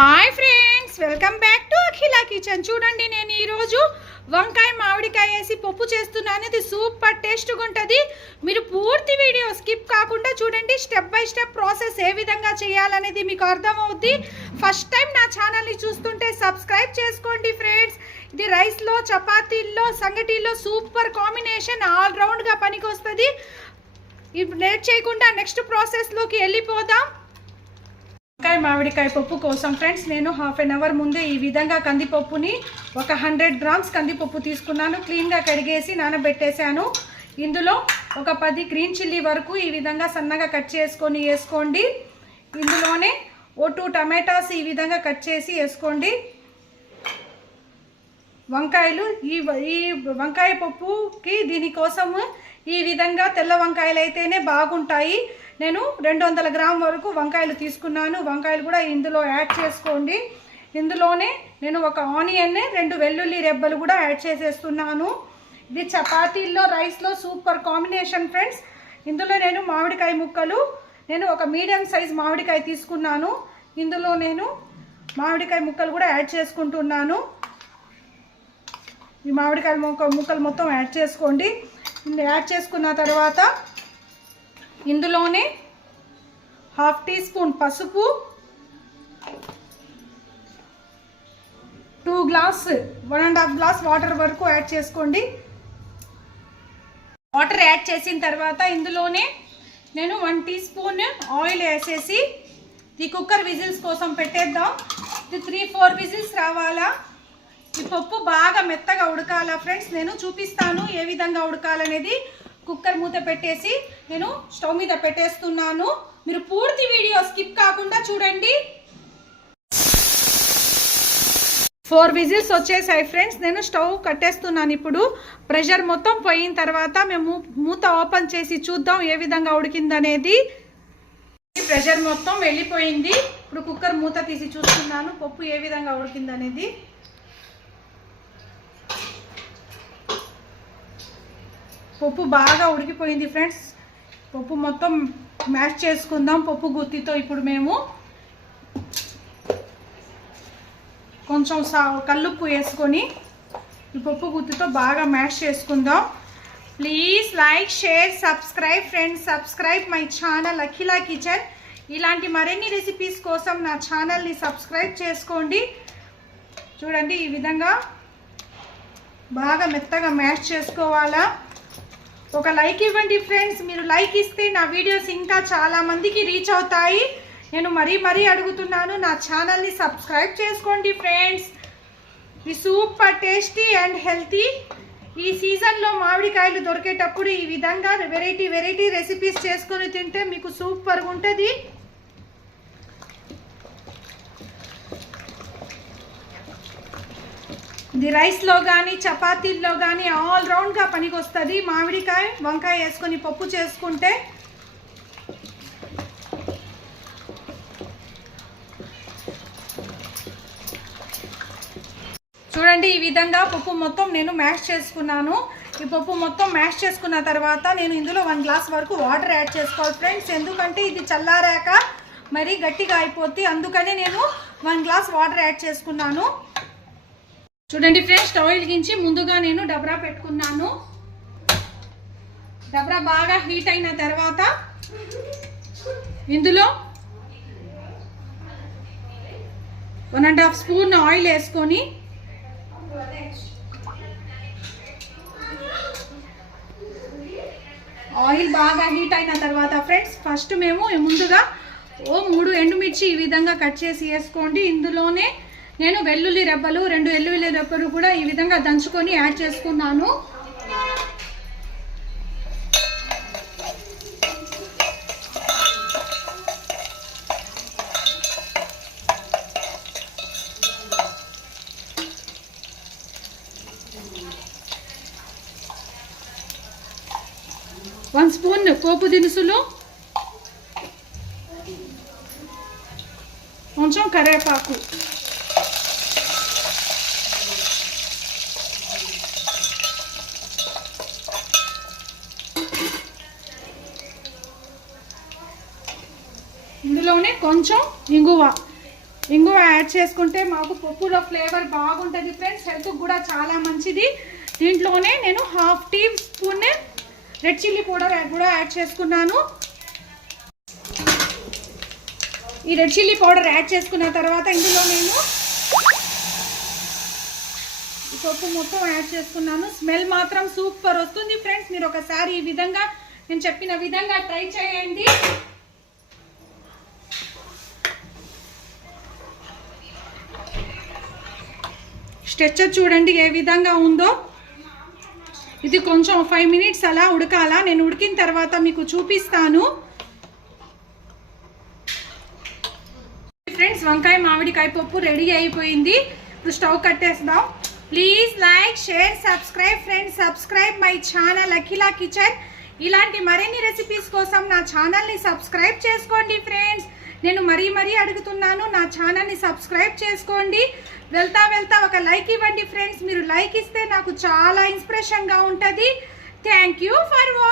Hi friends, welcome back to Akhila kitchen. చూడండి, నేను ఈరోజు వంకాయ మామిడికాయ వేసి పప్పు చేస్తున్నాను. ఇది సూపర్ టేస్ట్గా ఉంటుంది. మీరు పూర్తి వీడియో స్కిప్ కాకుండా చూడండి. స్టెప్ బై స్టెప్ ప్రాసెస్ ఏ విధంగా చేయాలనేది మీకు అర్థమవుద్ది. ఫస్ట్ టైం నా ఛానల్ని చూస్తుంటే సబ్స్క్రైబ్ చేసుకోండి ఫ్రెండ్స్. ఇది రైస్లో, చపాతీల్లో, సంగటిలో సూపర్ కాంబినేషన్, ఆల్రౌండ్గా పనికి వస్తుంది. ఇప్పుడు లేట్ చేయకుండా నెక్స్ట్ ప్రాసెస్లోకి వెళ్ళిపోదాం. వంకాయ మామిడికాయ పప్పు కోసం ఫ్రెండ్స్, నేను హాఫ్ అన్ అవర్ ముందే ఈ విధంగా కందిపప్పుని ఒక 100 గ్రామ్స్ కందిపప్పు తీసుకున్నాను. క్లీన్గా కడిగేసి నానబెట్టేశాను. ఇందులో ఒక 10 గ్రీన్ చిల్లీ వరకు ఈ విధంగా సన్నగా కట్ చేసుకొని వేసుకోండి. ఇందులోనే 2 టమాటాస్ ఈ విధంగా కట్ చేసి వేసుకోండి. వంకాయలు, ఈ వంకాయ పప్పుకి దీనికోసము ఈ విధంగా తెల్ల వంకాయలు అయితేనే బాగుంటాయి. నేను 200 గ్రామ్ వరకు వంకాయలు తీసుకున్నాను. వంకాయలు కూడా ఇందులో యాడ్ చేసుకోండి. ఇందులోనే నేను ఒక ఆనియన్, 2 వెల్లుల్లి రెబ్బలు కూడా యాడ్ చేసేస్తున్నాను. ఇది చపాతీల్లో, రైస్లో సూపర్ కాంబినేషన్ ఫ్రెండ్స్. ఇందులో నేను మామిడికాయ ముక్కలు, నేను ఒక మీడియం సైజ్ మామిడికాయ తీసుకున్నాను. ఇందులో నేను మామిడికాయ ముక్కలు కూడా యాడ్ చేసుకుంటున్నాను. ఈ మామిడికాయ ముక్కలు మొత్తం యాడ్ చేసుకోండి. యాడ్ చేసుకున్న తర్వాత ఇందులోనే 1/2 టీ స్పూన్ పసుపు, 2 గ్లాస్ 1.5 గ్లాస్ వాటర్ వరకు యాడ్ చేసుకోండి. వాటర్ యాడ్ చేసిన తర్వాత ఇందులోనే నేను 1 టీ స్పూన్ ఆయిల్ వేసేసి ఈ కుక్కర్ విజిల్స్ కోసం పెట్టేద్దాం. ఇది 3-4 విజిల్స్ రావాలా. ఈ పప్పు బాగా మెత్తగా ఉడకాలా ఫ్రెండ్స్. నేను చూపిస్తాను ఏ విధంగా ఉడకాలనేది. కుక్కర్ మూత పెట్టేసి నేను స్టవ్ మీద పెట్టేస్తున్నాను. మీరు పూర్తి వీడియో స్కిప్ కాకుండా చూడండి. 4 విజిల్స్ వచ్చేసాయి ఫ్రెండ్స్. నేను స్టవ్ కట్టేస్తున్నాను. ఇప్పుడు ప్రెషర్ మొత్తం పోయిన తర్వాత మేము మూత ఓపెన్ చేసి చూద్దాం ఏ విధంగా ఉడికిందనేది. ప్రెషర్ మొత్తం వెళ్ళిపోయింది. ఇప్పుడు కుక్కర్ మూత తీసి చూస్తున్నాను పప్పు ఏ విధంగా ఉడికిందనేది. పప్పు బాగా ఉడికిపోయింది ఫ్రెండ్స్. పప్పు మొత్తం మ్యాష్ చేసుకుందాం పప్పు గుత్తితో. ఇప్పుడు మేము కొంచెం కల్లుప్పు వేసుకొని ఈ పప్పు గుత్తితో బాగా మ్యాష్ చేసుకుందాం. Please like, share, subscribe friends. Subscribe my channel Akhila kitchen. ఇలాంటి మరిన్ని రెసిపీస్ కోసం నా ఛానల్ని సబ్స్క్రైబ్ చేసుకోండి. చూడండి, ఈ విధంగా బాగా మెత్తగా మ్యాష్ చేసుకోవాలా. ఒక లైక్ ఇవ్వండి ఫ్రెండ్స్. మీరు లైక్ ఇస్తే నా వీడియోస్ ఇంకా చాలా మందికి రీచ్ అవుతాయి. నేను మరీ అడుగుతున్నాను, నా ఛానల్ని సబ్స్క్రైబ్ చేసుకోండి ఫ్రెండ్స్. ఇది సూపర్ టేస్టీ అండ్ హెల్తీ. ఈ సీజన్లో మామిడికాయలు దొరికేటప్పుడు ఈ విధంగా వెరైటీ రెసిపీస్ చేసుకొని తింటే మీకు సూపర్గా ఉంటుంది. ఇది రైస్లో కానీ, చపాతీల్లో కానీ ఆల్రౌండ్గా పనికి వస్తుంది. మామిడికాయ, వంకాయ వేసుకొని పప్పు చేసుకుంటే. చూడండి, ఈ విధంగా పప్పు మొత్తం నేను మ్యాష్ చేసుకున్నాను. ఈ పప్పు మొత్తం మ్యాష్ చేసుకున్న తర్వాత నేను ఇందులో 1 గ్లాస్ వరకు వాటర్ యాడ్ చేసుకోవాలి ఫ్రెండ్స్. ఎందుకంటే ఇది చల్లారాక మరీ గట్టిగా అయిపోద్ది. అందుకనే నేను 1 గ్లాస్ వాటర్ యాడ్ చేసుకున్నాను. చూడండి ఫ్రెండ్స్, స్టవ్ వెలిగించి ముందుగా నేను డబ్రా పెట్టుకున్నాను. డబ్రా బాగా హీట్ అయిన తర్వాత ఇందులో 1.5 స్పూన్ ఆయిల్ వేసుకొని ఆయిల్ బాగా హీట్ అయిన తర్వాత ఫ్రెండ్స్ ఫస్ట్ మేము ముందుగా 3 ఎండుమిర్చి ఈ విధంగా కట్ చేసి వేసుకోండి. ఇందులోనే నేను వెల్లుల్లి రెబ్బలు, 2 వెల్లుల్లి రెబ్బలు కూడా ఈ విధంగా దంచుకొని యాడ్ చేసుకున్నాను. వన్ స్పూన్ పోపు దినుసులు, కొంచెం కరివేపాకు, ఇందులోనే కొంచెం ఇంగువ, ఇంగువ యాడ్ చేసుకుంటే మాకు పప్పులో ఫ్లేవర్ బాగుంటుంది ఫ్రెండ్స్, హెల్త్కి కూడా చాలా మంచిది. దీంట్లోనే నేను 1/2 teaspoon red chilli powder కూడా యాడ్ చేసుకున్నాను. ఈ రెడ్ చిల్లీ పౌడర్ యాడ్ చేసుకున్న తర్వాత ఇందులో నేను ఈ పప్పు మొత్తం యాడ్ చేసుకున్నాను. స్మెల్ మాత్రం సూపర్ వస్తుంది ఫ్రెండ్స్. మీరు ఒకసారి ఈ విధంగా నేను చెప్పిన విధంగా ట్రై చేయండి. స్ట్రెచర్ చూడండి ఏ విధంగా ఉందో. ఇది కొంచెం 5 మినిట్స్ అలా ఉడకాల. నేను ఉడికిన తర్వాత మీకు చూపిస్తాను. ఫ్రెండ్స్ వంకాయ మామిడికాయ పప్పు రెడీ అయిపోయింది. ఇప్పుడు స్టవ్ కట్టేద్దాం. Please like, share, subscribe friends. Subscribe my channel Akhila kitchen. ఇలాంటి మరిన్ని రెసిపీస్ కోసం నా ఛానల్ని సబ్స్క్రైబ్ చేసుకోండి ఫ్రెండ్స్. నేను మరీ అడుగుతున్నాను, నా ఛానల్ని సబ్స్క్రైబ్ చేసుకోండి. వెళ్తా ఒక లైక్ ఇవ్వండి ఫ్రెండ్స్. మీరు లైక్ ఇస్తే నాకు చాలా ఇన్స్పిరేషన్గా ఉంటుంది. Thank you for watching.